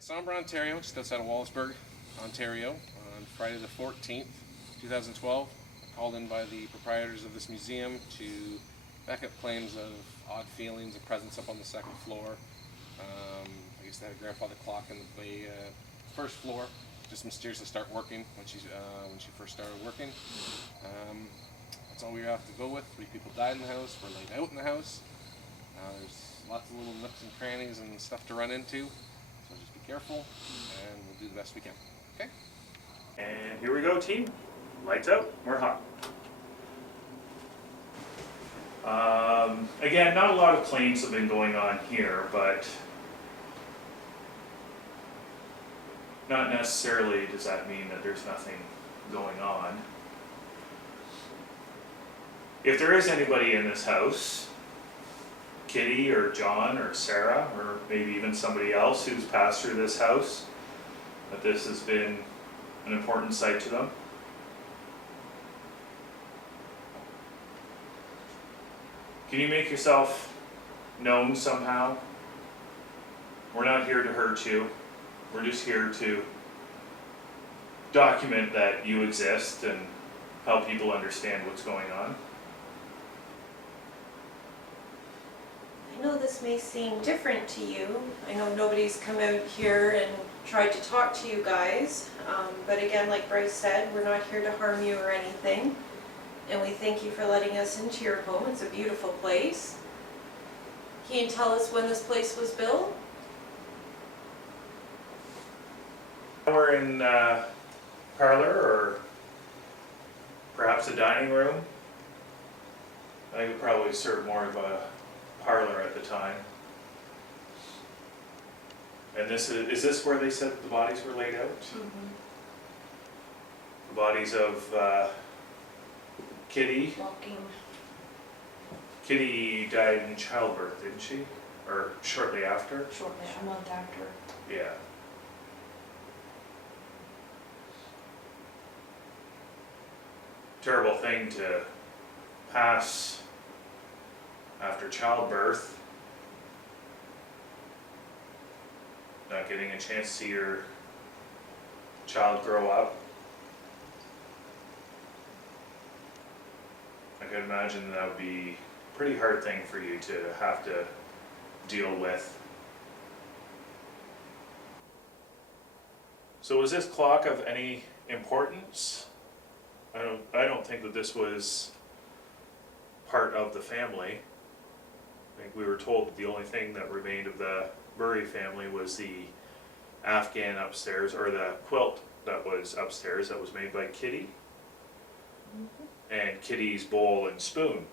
in Sombra, Ontario, just outside of Wallaceburg, Ontario, on Friday the 14th, 2012. Called in by the proprietors of this museum to back up claims of odd feelings, a presence up on the second floor. I guess they had a grandfather clock in the first floor, just mysteriously start working when she first started working. That's all we have to go with. 3 people died in the house, were laid out in the house. There's lots of little nooks and crannies and stuff to run into, so just be careful, and we'll do the best we can. Okay? And here we go, team. Lights out, we're hot. Again, not a lot of claims have been going on here, but not necessarily does that mean that there's nothing going on. If there is anybody in this house, Kitty or John or Sarah, or maybe even somebody else who's passed through this house, that this has been an important site to them, can you make yourself known somehow? We're not here to hurt you. We're just here to document that you exist and help people understand what's going on. I know this may seem different to you. I know nobody's come out here and tried to talk to you guys. But again, like Bryce said, we're not here to harm you or anything. And we thank you for letting us into your home. It's a beautiful place. Can you tell us when this place was built? We're in parlor or perhaps a dining room. I think it probably served more of a parlor at the time. And is this where they said the bodies were laid out? Mm-hmm. The bodies of Kitty. Walking. Kitty died in childbirth, didn't she? Or shortly after? Shortly, a month after. Yeah. Terrible thing to pass after childbirth. Not getting a chance to see your child grow up. I could imagine that would be a pretty hard thing for you to have to deal with. So was this clock of any importance? I don't think that this was part of the family. I think we were told that the only thing that remained of the Murray family was the Afghan upstairs, or the quilt that was upstairs that was made by Kitty. Mm-hmm. And Kitty's bowl and spoon.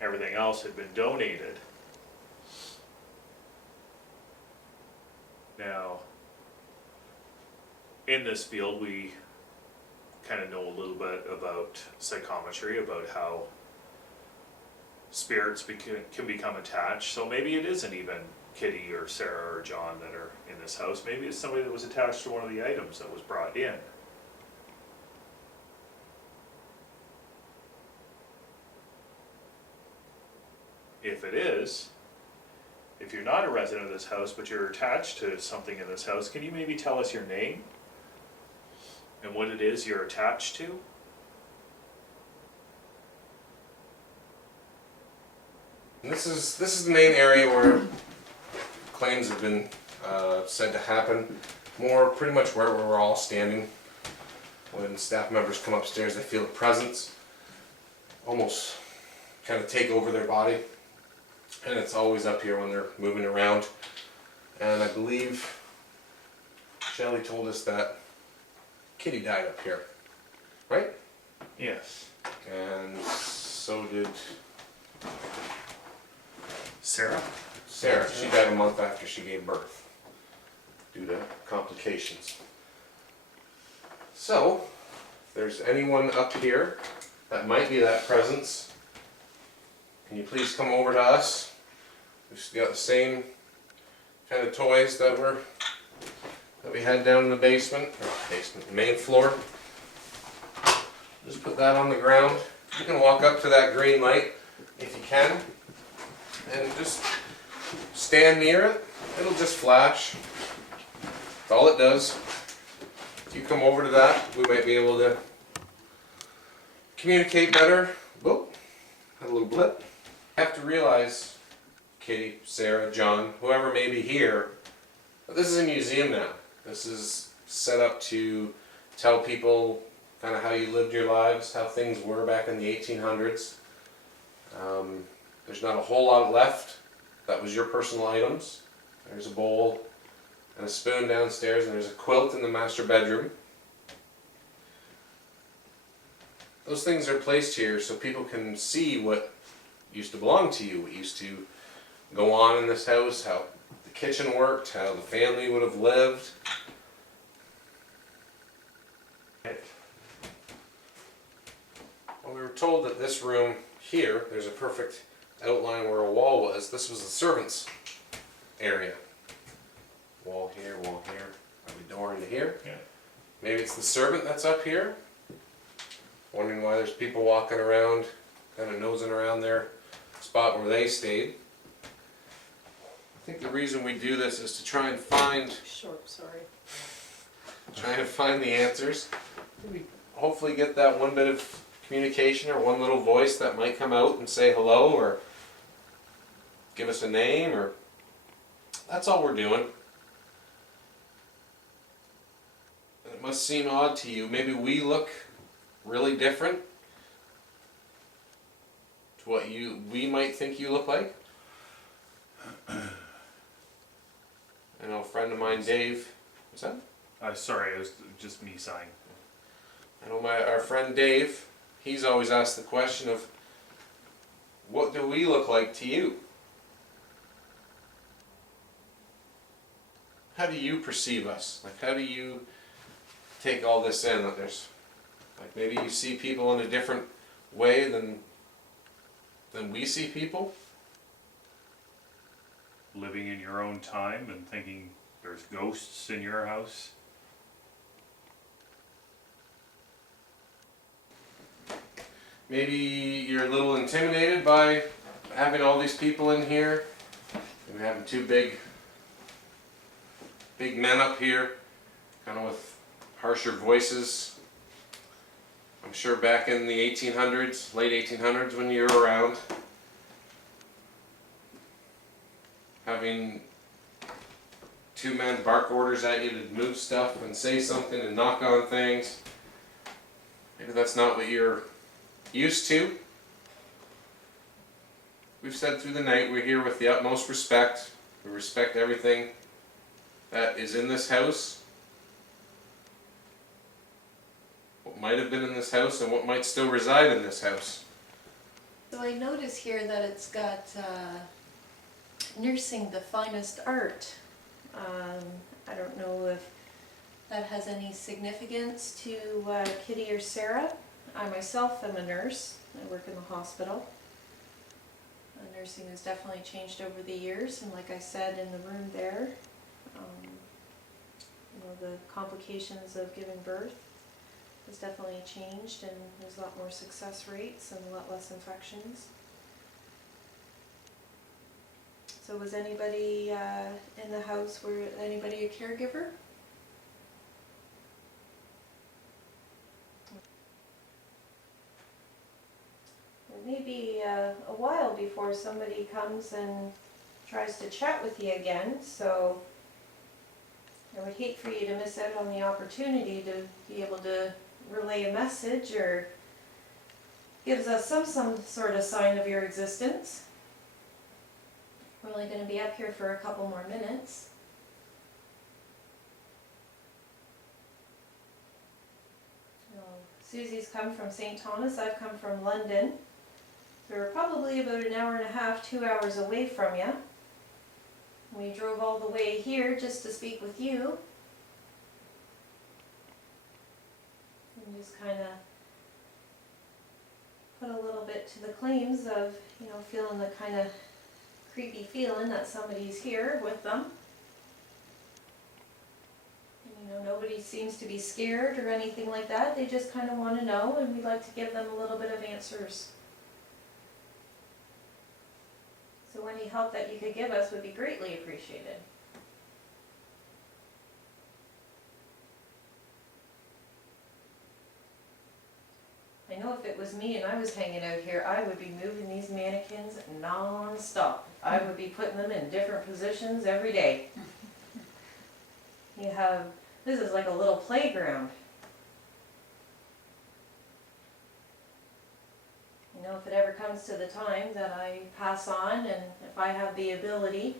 Everything else had been donated. Now, in this field, we kind of know a little bit about psychometry, about how spirits can become attached. So maybe it isn't even Kitty or Sarah or John that are in this house. Maybe it's somebody that was attached to one of the items that was brought in. If it is, if you're not a resident of this house but you're attached to something in this house, can you maybe tell us your name and what it is you're attached to? And this is the main area where claims have been said to happen. Pretty much where we're all standing. When staff members come upstairs, they feel a presence, almost kind of take over their body. And it's always up here when they're moving around. And I believe Shelley told us that Kitty died up here, right? Yes. And so did Sarah? Sarah. She died a month after she gave birth due to complications. So, if there's anyone up here that might be that presence, can you please come over to us? We've got the same kind of toys that we had down in the basement, main floor. Just put that on the ground. You can walk up to that green light if you can, and just stand near it. It'll just flash. That's all it does. If you come over to that, we might be able to communicate better. Whoop, had a little blip. You have to realize, Kitty, Sarah, John, whoever may be here, but this is a museum now. This is set up to tell people kind of how you lived your lives, how things were back in the 1800s. There's not a whole lot left. That was your personal items. There's a bowl and a spoon downstairs, and there's a quilt in the master bedroom. Those things are placed here so people can see what used to belong to you, what used to go on in this house, how the kitchen worked, how the family would have lived. Well, we were told that this room here, there's a perfect outline where a wall was. This was the servants' area. Wall here, probably door into here. Yeah. Maybe it's the servant that's up here. Wondering why there's people walking around, kind of nosing around their spot where they stayed. I think the reason we do this is to try and find the answers. Maybe hopefully get that one bit of communication or one little voice that might come out and say hello or give us a name, or that's all we're doing. And it must seem odd to you. Maybe we look really different to what we might think you look like. I know a friend of mine, Dave. What's that? Sorry, it was just me sighing. I know our friend Dave. He's always asked the question of, what do we look like to you? How do you perceive us? Like, how do you take all this in? That there's, like, maybe you see people in a different way than we see people? Living in your own time and thinking there's ghosts in your house. Maybe you're a little intimidated by having all these people in here. Maybe having two big men up here, kind of with harsher voices. I'm sure back in the 1800s, late 1800s when you were around, having two men bark orders at you to move stuff and say something and knock on things. Maybe that's not what you're used to. We've said through the night we're here with the utmost respect. We respect everything that is in this house, what might have been in this house and what might still reside in this house. So I notice here that it's got nursing the finest art. I don't know if that has any significance to Kitty or Sarah. I myself am a nurse. I work in the hospital. Nursing has definitely changed over the years, and like I said in the room there, the complications of giving birth has definitely changed, and there's a lot more success rates and a lot less infections. So was anybody in the house, were anybody a caregiver? It may be a while before somebody comes and tries to chat with you again, so I would hate for you to miss out on the opportunity to be able to relay a message or gives us some sort of sign of your existence. We're only going to be up here for a couple more minutes. Susie's come from St. Thomas, I've come from London. So we're probably about an hour and a half, 2 hours away from you. We drove all the way here just to speak with you. And just kind of put a little bit to the claims of, feeling the kind of creepy feeling that somebody's here with them. And, nobody seems to be scared or anything like that. They just kind of want to know, and we'd like to give them a little bit of answers. So any help that you could give us would be greatly appreciated. was me and I was hanging out here, I would be moving these mannequins non-stop. I would be putting them in different positions every day. You have, this is like a little playground. You know, if it ever comes to the time that I pass on and if I have the ability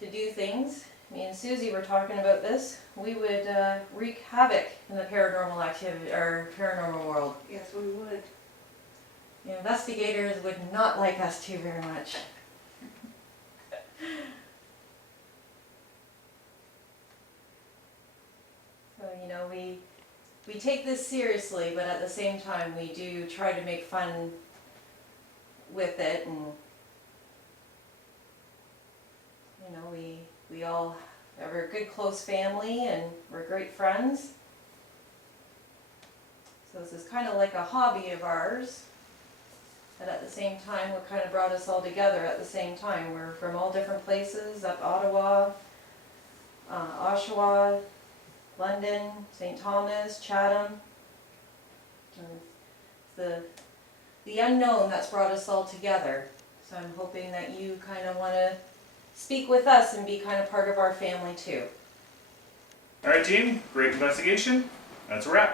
to do things, me and Susie were talking about this, we would wreak havoc in the paranormal activity, or paranormal world. Yes, we would. The investigators would not like us too very much. So, you know, we take this seriously, but at the same time, we do try to make fun with it, and you know, we all have a good close family, and we're great friends. So this is kind of like a hobby of ours, but at the same time, what kind of brought us all together at the same time. We're from all different places, up Ottawa, Oshawa, London, St. Thomas, Chatham. And the unknown that's brought us all together. So I'm hoping that you kind of want to speak with us and be kind of part of our family too. Alright team, great investigation. That's a wrap.